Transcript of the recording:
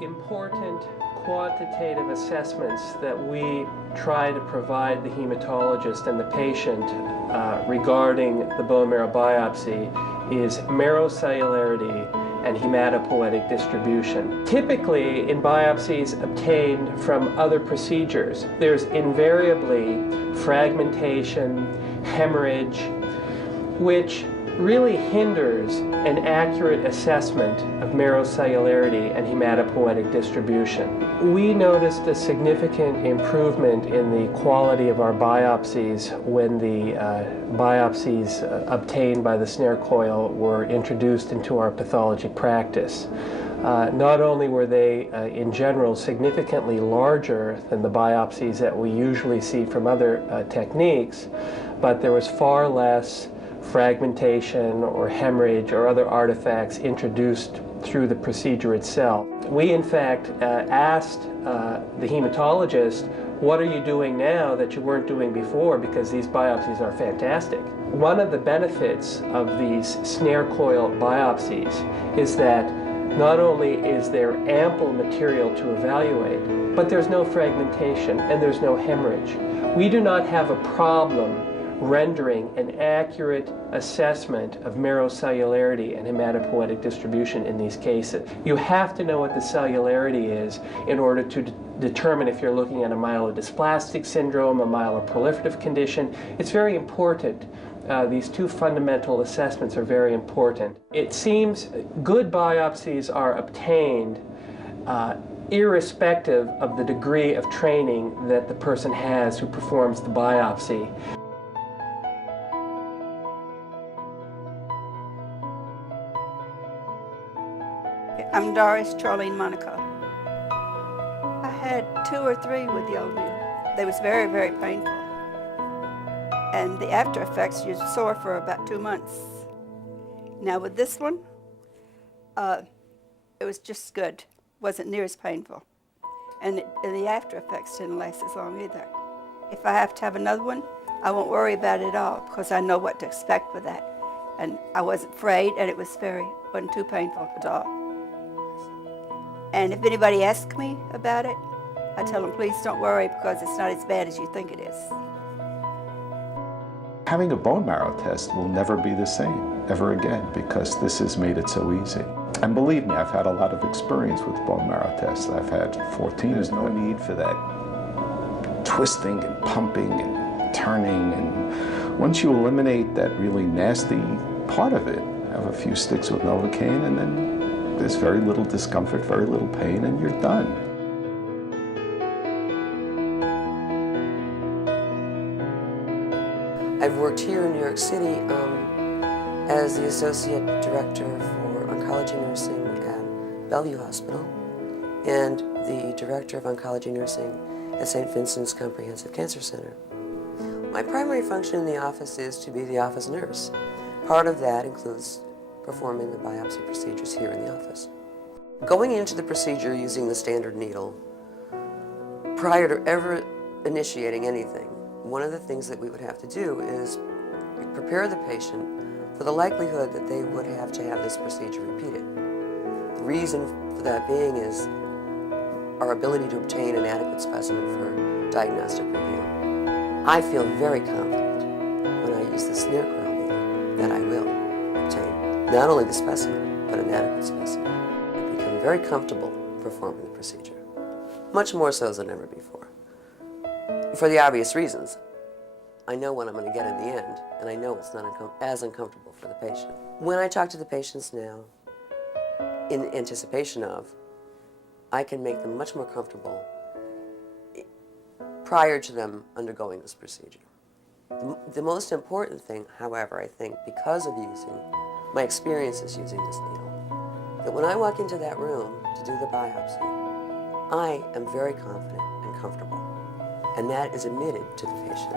important quantitative assessments that we try to provide the hematologist and the patient regarding the bone marrow biopsy is marrow cellularity and hematopoietic distribution. Typically, in biopsies obtained from other procedures, there's invariably fragmentation, hemorrhage, which really hinders an accurate assessment of marrow cellularity and hematopoietic distribution. We noticed a significant improvement in the quality of our biopsies when the biopsies obtained by the SNARECOIL were introduced into our pathology practice. Not only were they, in general, significantly larger than the biopsies that we usually see from other techniques, but there was far less fragmentation or hemorrhage or other artifacts introduced through the procedure itself. We, in fact, asked the hematologist, what are you doing now that you weren't doing before, because these biopsies are fantastic. One of the benefits of these SNARECOIL biopsies is that not only is there ample material to evaluate, but there's no fragmentation and there's no hemorrhage. We do not have a problem rendering an accurate assessment of marrow cellularity and hematopoietic distribution in these cases. You have to know what the cellularity is in order to determine if you're looking at a myelodysplastic syndrome, a myeloproliferative condition. It's very important. These two fundamental assessments are very important. It seems good biopsies are obtained irrespective of the degree of training that the person has who performs the biopsy. I'm Doris Charlene Monaco. I had 2 or 3 with the old needle. They was very, very painful. And the after effects, you're sore for about 2 months. Now with this one, it was just good. Wasn't near as painful. And the after effects didn't last as long either. If I have to have another one, I won't worry about it at all because I know what to expect with that. And I wasn't afraid, and it wasn't too painful at all. And if anybody asks me about it, I tell them, please don't worry because it's not as bad as you think it is. Having a bone marrow test will never be the same ever again because this has made it so easy. And believe me, I've had a lot of experience with bone marrow tests. I've had 14. There's no need for that twisting and pumping and turning. And once you eliminate that really nasty part of it, have a few sticks with Novocaine, and then there's very little discomfort, very little pain, and you're done. I've worked here in New York City as the Associate Director for Oncology Nursing at Bellevue Hospital and the Director of Oncology Nursing at St. Vincent's Comprehensive Cancer Center. My primary function in the office is to be the office nurse. Part of that includes performing the biopsy procedures here in the office. Going into the procedure using the standard needle, prior to ever initiating anything, one of the things that we would have to do is prepare the patient for the likelihood that they would have to have this procedure repeated. The reason for that being is our ability to obtain an adequate specimen for diagnostic review. I feel very confident when I use the SNARECOIL needle that I will obtain not only the specimen, but an adequate specimen. I become very comfortable performing the procedure, much more so than ever before. For the obvious reasons, I know what I'm going to get in the end, and I know it's not as uncomfortable for the patient. When I talk to the patients now, in anticipation of, I can make them much more comfortable prior to them undergoing this procedure. The most important thing, however, I think, because of my experiences using this needle, that when I walk into that room to do the biopsy, I am very confident and comfortable, and that is admitted to the patient.